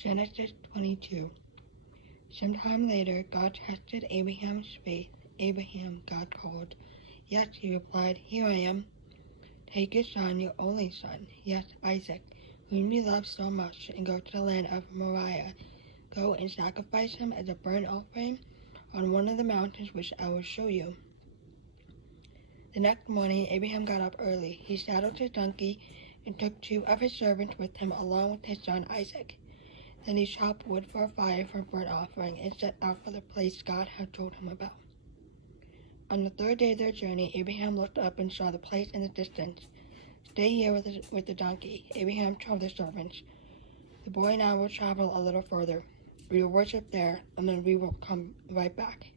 Genesis 22. Sometime later, God tested Abraham's faith. Abraham, God called. Yes, he replied, here I am. Take your son, your only son, yes, Isaac, whom you love so much, and go to the land of Moriah. Go and sacrifice him as a burnt offering on one of the mountains which I will show you. The next morning, Abraham got up early. He saddled his donkey and took 2 of his servants with him along with his son Isaac. Then he chopped wood for a fire for a burnt offering and set out for the place God had told him about. On the 3rd day of their journey, Abraham looked up and saw the place in the distance. Stay here with the donkey, Abraham told the servants. The boy and I will travel a little further. We will worship there, and then we will come right back.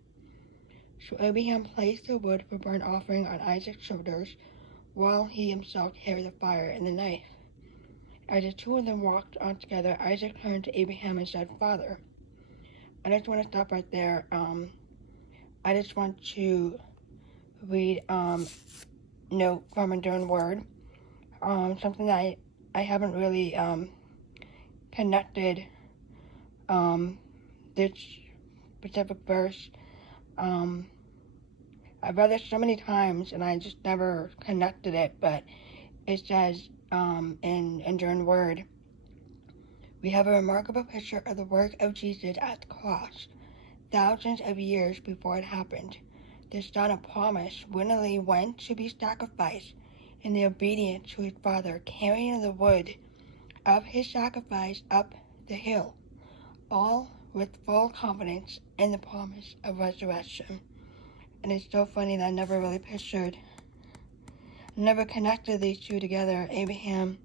So Abraham placed the wood for burnt offering on Isaac's shoulders, while he himself carried the fire and the knife. As the 2 of them walked on together, Isaac turned to Abraham and said, Father. I just want to stop right there. I just want to read note from Enduring Word. Something that I haven't really connected this specific verse. I've read it so many times and I just never connected it, but it says in Enduring Word, we have a remarkable picture of the work of Jesus at the cross, thousands of years before it happened. The Son of Promise willingly went to be sacrificed in the obedience to his Father, carrying the wood of his sacrifice up the hill, all with full confidence in the promise of resurrection. And it's so funny that I never really never connected these 2 together, Abraham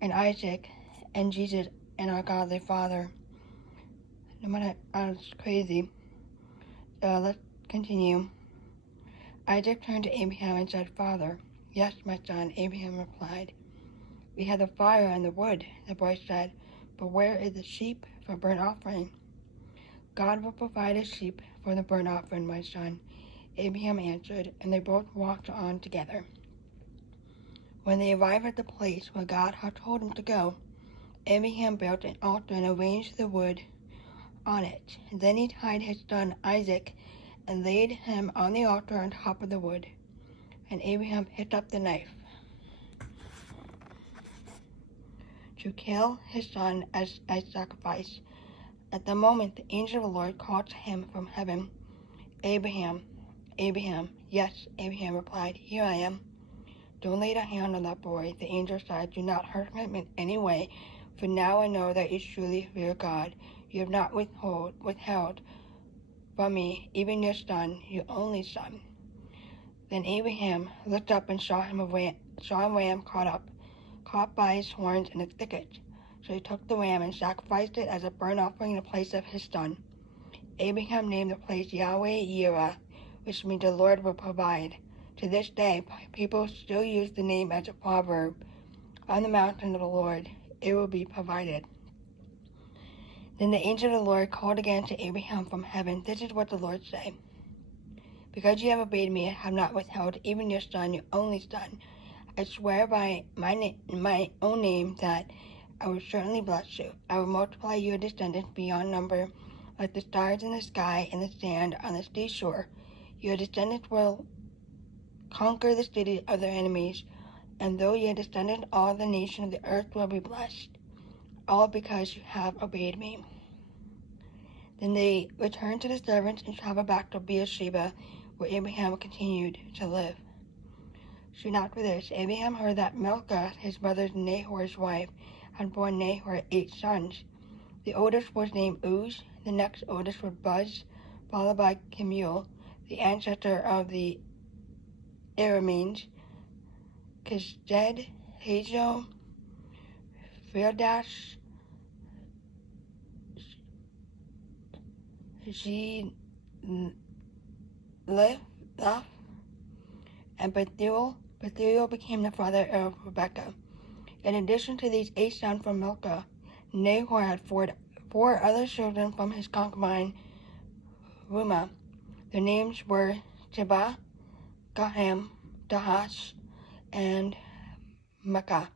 and Isaac and Jesus and our godly Father. It's crazy. Let's continue. Isaac turned to Abraham and said, Father. Yes, my son, Abraham replied. We have the fire and the wood, the boy said, but where is the sheep for burnt offering? God will provide a sheep for the burnt offering, my son, Abraham answered, and they both walked on together. When they arrived at the place where God had told him to go, Abraham built an altar and arranged the wood on it. Then he tied his son Isaac and laid him on the altar on top of the wood. And Abraham picked up the knife to kill his son as sacrifice. At the moment, the angel of the Lord called to him from heaven, Abraham, Abraham. Yes, Abraham replied, here I am. Don't lay a hand on that boy, the angel said. Do not hurt him in any way, for now I know that you truly fear God. You have not withheld from me even your son, your only son. Then Abraham looked up and saw a ram caught by his horns in a thicket. So he took the ram and sacrificed it as a burnt offering in the place of his son. Abraham named the place Yahweh-Yireh, which means the Lord will provide. To this day, people still use the name as a proverb. On the mountain of the Lord, it will be provided. Then the angel of the Lord called again to Abraham from heaven. This is what the Lord said. Because you have obeyed me and have not withheld even your son, your only son, I swear by my own name that I will certainly bless you. I will multiply your descendants beyond number, like the stars in the sky and the sand on the seashore. Your descendants will conquer the cities of their enemies, and though your descendants, all the nations of the earth will be blessed, all because you have obeyed me. Then they returned to the servants and traveled back to Beersheba, where Abraham continued to live. Soon after this, Abraham heard that Milcah, his brother Nahor's wife, had borne Nahor 8 sons. The oldest was named Uz, the next oldest was Buz, followed by Kemuel, the ancestor of the Arameans, Kized, Hazo, Firdash, Ziliph, and Bethuel. Bethuel became the father of Rebekah. In addition to these 8 sons from Milcah, Nahor had four other children from his concubine Reumah. Their names were Sheba, Gaham, Dahash, and Makkah.